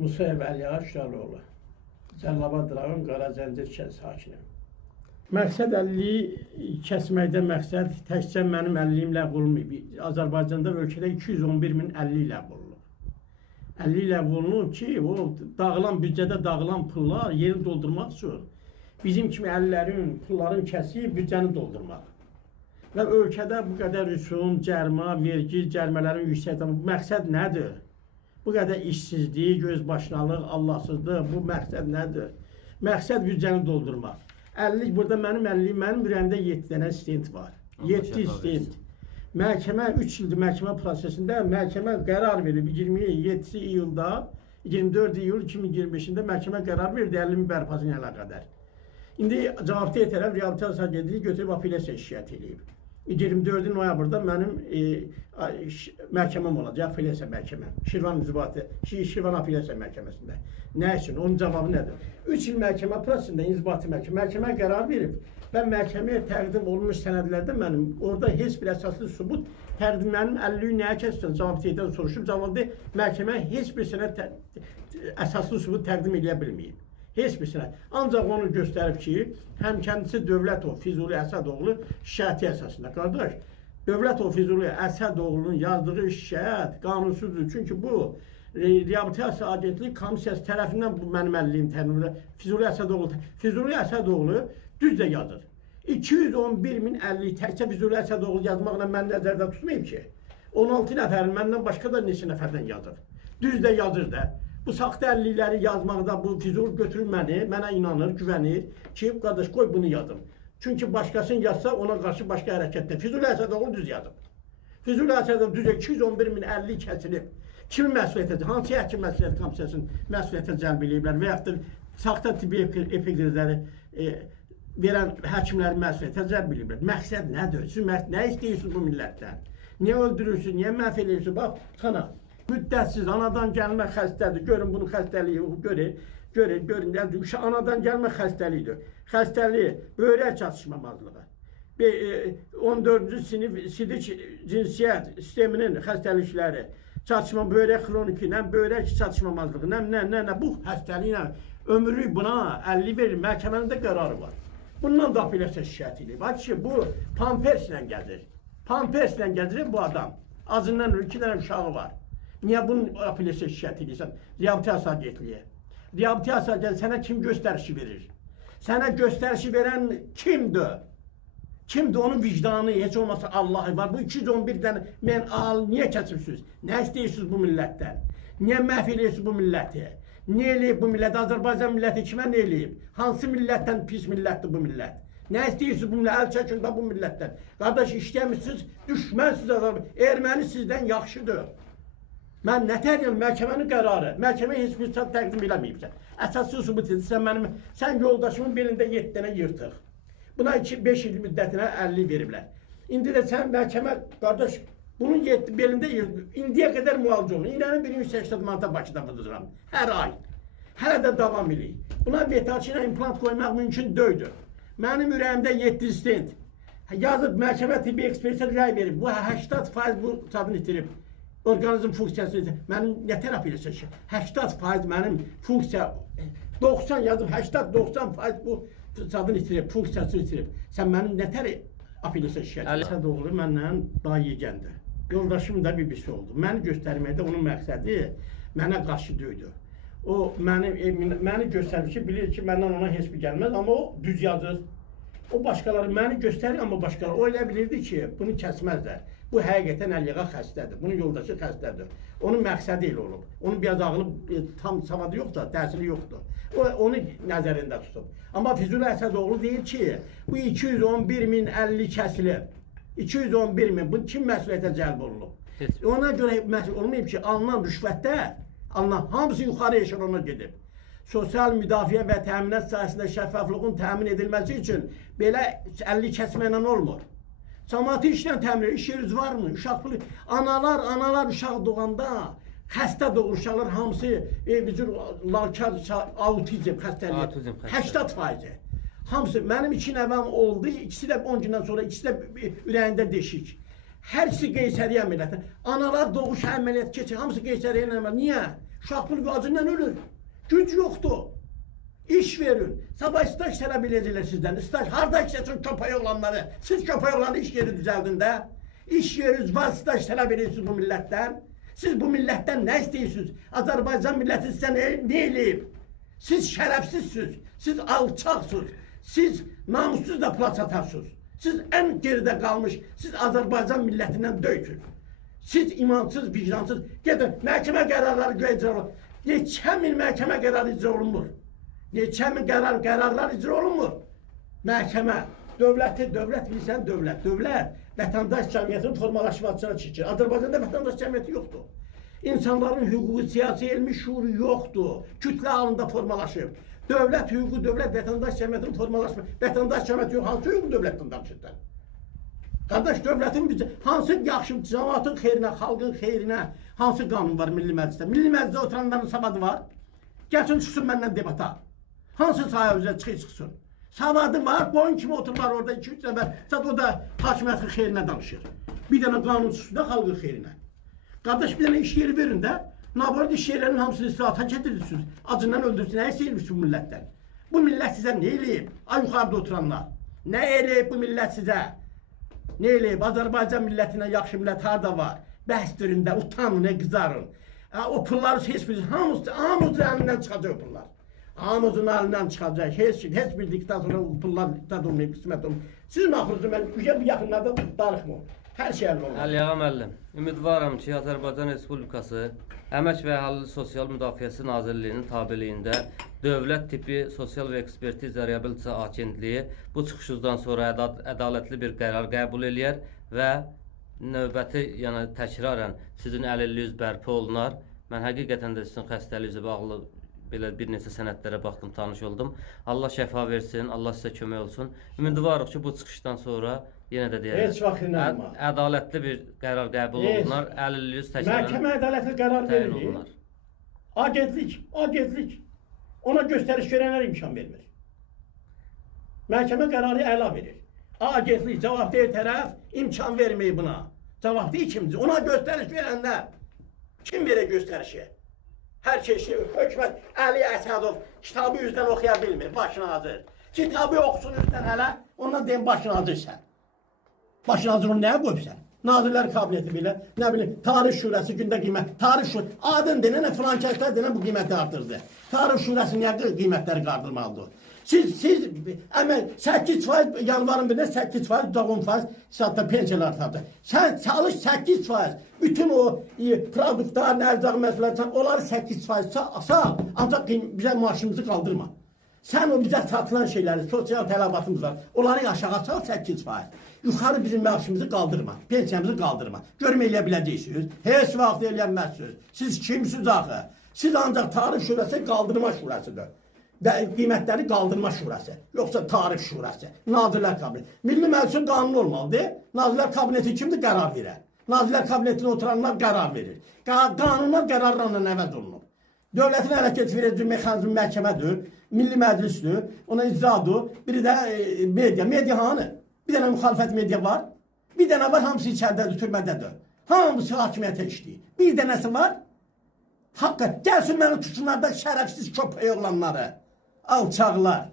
Musayev Əliağa Şüralıoğlu. Cəllabad rayon Qaracəncir kənd sakiniyəm. Məqsəd 50 kəsməkdə məqsəd təkcə mənim 50-im ləğv olunmayıb. Azərbaycanda ölkədə 211 min 50 ləğv olunub. 50 ləğv olunub ki, o dağılan büdcədə dağılan pullar yerini doldurmaq üçün bizim kimi 50'lerin, pulların kəsib büdcəni doldurmaq. Və ölkədə bu qədər rüsum, cərma, vergi, cərmələrin yüksək məqsəd nədir? Bu qədər işsizlik, gözbaşınalıq, Allahsızlıq, bu məqsəd nədir? Məqsəd büdcəni doldurmaq. 50 burada mənim ürəyimdə 7 dənə stent var. 7 stent. Məhkəmə 3 ildir məhkəmə prosesində məhkəmə qərar verib 27 iyulda 24 iyul 2025-də məhkəmə qərar verdi 50 min bərpasına əlaqədar. İndi cavabdeh tərəf reabilitasiya agentliyi götürüb apellyasiya şikayət edib. 24 noyabrda mənim məhkəməm olacaq, apellyasiya məhkəməm. Şirvan apellyasiya məhkəməsində. Nə üçün? Onun cavabı nədir? 3 il məhkəmə prosesində inzibati məhkəmə qərar verib və məhkəməyə təqdim olunmuş sənədlərdə mənim orada heç bir əsaslı sübut təqdim mənim 50'yi nəyə kəssən cavabdehdən soruşub, cavabdeh məhkəmə heç bir sənəd əsaslı sübut təqdim edə bilməyib. Heç bir sənəd. Ancaq onu göstərib ki, həm kəndisi Dövlətov Füzuli Əsədoğlu şikayəti əsasında. Qardaş, Dövlətov Füzuli Əsədoğlunun yazdığı şikayət qanunsuzdur. Çünki bu reabilitasiya agentliyi komissiyası tərəfindən bu mənim 50'yim təmin edilir. Füzuli Əsədoğlu düz də yazır. 211 min 50 təkcə Füzuli Əsədoğlu yazmaqla mən nəzərdə tutmayayım ki, 16 nəfərin məndən başqa da neçə nəfərdən yazır. Düz də yazır da. Bu saxta 50'ləri yazmaqda bu Füzuli götürür mənə inanır, güvənir ki, qardaş qoy bunu yazım. Çünki başqasını yazsa ona qarşı başqa hərəkətdə. Füzuli Əsədoğlu düz yazıb. Füzuli Əsədoğlu düz 211 min 50 kəsilib. Kimi məsuliyyət edəcək? Hansı həkim məsuliyyət komissiyasının məsuliyyətə cəlb ediblər və yaxud da saxta tibbi epikrizləri verən həkimlərin məsuliyyətə cəlb ediblər. Məqsəd nədir? Siz nə istəyirsiniz bu millətdən? Niyə öldürürsünüz? Niyə məhv edirsiniz? Bax, xana. Müddətsiz anadan gəlmə xəstədir. Görün bunun xəstəliyi, görün. Anadan gəlmə xəstəliyidir. Xəstəliyi böyrək çatışmamazlığı. 14-cü sinif sidik cinsiyyət sisteminin xəstəlikləri, çatışma böyrək xroniki, böyrək çatışmamazlığı, nə bu xəstəliklə ömürlük buna 50 verir. Məhkəmənin də qərarı var. Bundan da apellyasiya şikayət edib. Bax ki, bu pamperslə gəzir. Pamperslə gəzir bu adam. Azından 2 dənə uşağı var. Niyə bunu apellyasiya şikayət edirsən? Reabilitasiya agentliyi. Reabilitasiya agentliyi sənə kim göstərişi verir? Sənə göstərişi verən kimdir? Kimdir? Onun vicdanı, heç olmasa Allah'ı var. Bu 211'dən mən niyə kəsirsiniz? Nə istəyirsiniz bu millətdən? Niyə məhv edirsiniz bu milləti? Niyə eləyib bu millət? Azərbaycan milləti kimə nə eləyib? Hansı millətdən pis millətdir bu millət? Nə istəyirsiniz bu millət? Əl çəkin də bu millətdən. Qardaş, işləmişsiniz, düşmənsiniz Azərbaycan. Erməni sizdən yaxşıdır. Mən nətəriyəm məhkəmənin qərarı. Məhkəmə heç bir saat təqdim eləməyibsən. Əsaslı sübut edirsən, sən yoldaşımın belində 7 dənə yırtıq. Buna 5 il müddətinə 50 veriblər. İndi də sən məhkəmə, qardaş, bunun belində yırtıq. İndiyə qədər müalicə olun. İnanın 180 manata Bakıda vurduram. Hər ay. Hələ də davam edir. Buna betalçıyla implant qoymaq mümkün deyildir. Mənim ürəyimdə 7 stent. Yazıb məhkəmə tibbi ekspertisə rəy verib. Bu 80% bu çadını itirib. Orqanizm funksiyası, mənim nə tərəf edirsə ki, 80% mənim funksiya, 90 yazıb, 80-90% bu zadını itirib, funksiyasını itirib. Sən mənim nə tərəf apellyasiya şikayət? Əsədoğlu məndən daha yegəndir. Yoldaşım da bibisi oldu. Məni göstərməkdə onun məqsədi mənə qarşı döydü. O, məni göstərir ki, bilir ki, məndən ona heç bir gəlməz, amma o düz yazır. O başqaları məni göstərir, amma başqaları o elə bilirdi ki, bunu kəsməzlər. Bu həqiqətən Əliağa xəstədir, bunun yoldaşı xəstədir. Onun məqsədi elə olub. Onun biraz ağlı tam savadı yoxdur, təhsili yoxdur. O, onu nəzərində tutub. Amma Füzuli Əsədoğlu deyir ki, bu 211 min 50 kəsilib. 211 min, bu kim məsuliyyətə cəlb olunub? Ona görə olmayıb ki, alınan rüşvətlər, hamısı yuxarı eşelona gedib. Sosial müdafiə və təminat sahəsində şəffaflığın təmin edilməsi üçün belə 50 kəsməklə olmur. Cəmaatı işlə təmin edir, iş yeriniz varmı? Uşaq pulu, analar uşaq doğanda, xəstə doğur uşaqlar hamısı bir cür autizm xəstəliyi, 80%. Hamısı, mənim 2 nəvəm oldu, ikisi də 10 gündən sonra, ikisi də ürəyində deşik. Hər ikisi qeysəriyyə əməliyyatı. Analar doğuş əməliyyatı keçir, hamısı qeysəriyyə əməliyyatı. Niyə? Uşaq pul acından ölür. Güc yoxdur. İş verin. Sabah staj tələb edəcəklər sizdən. Staj harda işləsin köpək oğlanları? Siz köpək oğlanı iş yeri düzəldin də. İş yeriniz var, staj tələb edirsiniz bu millətdən. Siz bu millətdən nə istəyirsiniz? Azərbaycan milləti sizə nə eləyib? Siz şərəfsizsiniz. Siz alçaqsınız. Siz namussuz da pula satarsınız. Siz ən geridə qalmış, siz Azərbaycan millətindən döysünüz. Siz imansız, vicdansız. Gedin, məhkəmə qərarları icra olunur. Neçə min məhkəmə qərarı icra olunmur. Neçə min qərarlar icra olunmur. Məhkəmə, dövlət bilirsən, dövlət vətəndaş cəmiyyətinin formalaşmasına çəkir. Azərbaycanda vətəndaş cəmiyyəti yoxdur. İnsanların hüququ, siyasi, elmi şuuru yoxdur. Kütlə halında formalaşıb. Dövlət hüququ, dövlət vətəndaş cəmiyyətinin formalaşması. Vətəndaş cəmiyyəti yox, hansı hüququ dövlətdən danışırlar? Qardaş, dövlətin hansı yaxşı cəmaatın xeyrinə, xalqın xeyrinə hansı qanun var Milli Məclisdə? Milli Məclisdə oturanların savadı var. Gəlsin çıxsın məndən debata. Hansı sahə üzrə çıxsın? Savadı var, boyun kimi otururlar orada 2-3 nəfər. O da hakimiyyətin xeyrinə danışır. Bir dənə qanunçusu da xalqın xeyrinə. Qardaş, bir dənə iş yeri verin də. Naborda iş yerlərinin hamısını istirahata getirirsiniz. Acından öldürsün, nə istəyirsiniz bu millətdən? Bu millət sizə nə eləyib? Ay yuxarıda oturanlar. Nə eləyib bu millət sizə? Nə eləyib? Azərbaycan millətinə yaxşı millət harada var? Bəsdirin də, utanın, qızarın. O pulları heç bir, hamımızın əlindən çıxacaq o pullar. Hamımızın əlindən çıxacaq. Heç bir diktat sonra o pullar diktat olmayıb, qismət olmayıb. Sizin axırınızda mən bu yaxınlarda darıxmam. Hər şey əlim olur. Əliağa müəllim, ümidvaram ki, Azərbaycan Respublikası Əmək və Əhalinin Sosial Müdafiəsi Nazirliyinin tabeliyində Dövlət Tipi Sosial və Ekspertiza Reabilitasiya Agentliyi bu çıxışınızdan sonra ədalətli bir qərar qəbul eləyər və növbəti, yəni təkrarən sizin əlilliyiniz bərpa olunar. Mən həqiqətən də sizin xəstəliyinizə bağlı belə bir neçə sənədlərə baxdım, tanış oldum. Allah şəfa versin, Allah sizə kömək olsun. Ümidvarıq ki, bu çıxışdan sonra yenə də deyərəm, ədalətli bir qərar qəbul olunar, əlilliyiniz təkrarən məhkəmə ədalətli qərar verilir. Agentlik ona göstəriş verənlər imkan vermir. Məhkəmə qərarı əla verir. Agentlik, cavabdeh tərəf imkan vermir buna. Cavabdeh kimdir? Ona göstəriş verənlər. Kim verir göstərişi? Hər şey, hökumət Əli Əsədov kitabı üzdən oxuya bilmir, başına hazır. Kitabı oxusun üzdən hələ, ondan deyim başına hazırsan. Başına hazır onu nəyə qoyubsan? Nazirlər Kabineti belə, nə bilim, Tarix Şurası gündə qiymət, Tarix Şurası, adın denən, filan kəslər denən bu qiyməti artırdı. Tarix Şurası niyə qiymətləri qardırmalıdır? Siz 8% yanvarın birində 8%, 10% saatda pensiyalar artırdı. Sən çalış 8%, bütün o produktlar, ərzaq məsələlər, onları 8% sal, ancaq bizə maaşımızı qaldırma. Sən o bizə satılan şeyləri, sosial tələbatımız var, onları aşağı sal 8%. Yuxarı bizim maaşımızı qaldırma, pensiyamızı qaldırma. Görmə eləyə biləcəksiniz, heç vaxt eləyənməzsiniz. Siz kimsiniz axı? Siz ancaq Tarix Şurası qaldırma şurasıdır. Qiymətləri qaldırma şurası, yoxsa Tarix Şurası, Nazirlər Kabineti. Milli Məclisin qanunu olmalıdır. Nazirlər Kabineti kimdir? Qərar verər. Nazirlər Kabinetində oturanlar qərar verir. Qanunlar qərarlarla əvəz olunur. Dövlətin hərəkət verici mexanizmi məhkəmədir, Milli Məclisdir, ona icradır, biri də media. Media hanı? Bir dənə müxalifət media var, bir dənə var, hamısı içəridədir, türmədədir. Hamısı hakimiyyətə işləyir. Bir dənəsi var, haqqı, gəlsin məni tutsunlar da şərəfsiz köpək oğlanları. Alçaqlar.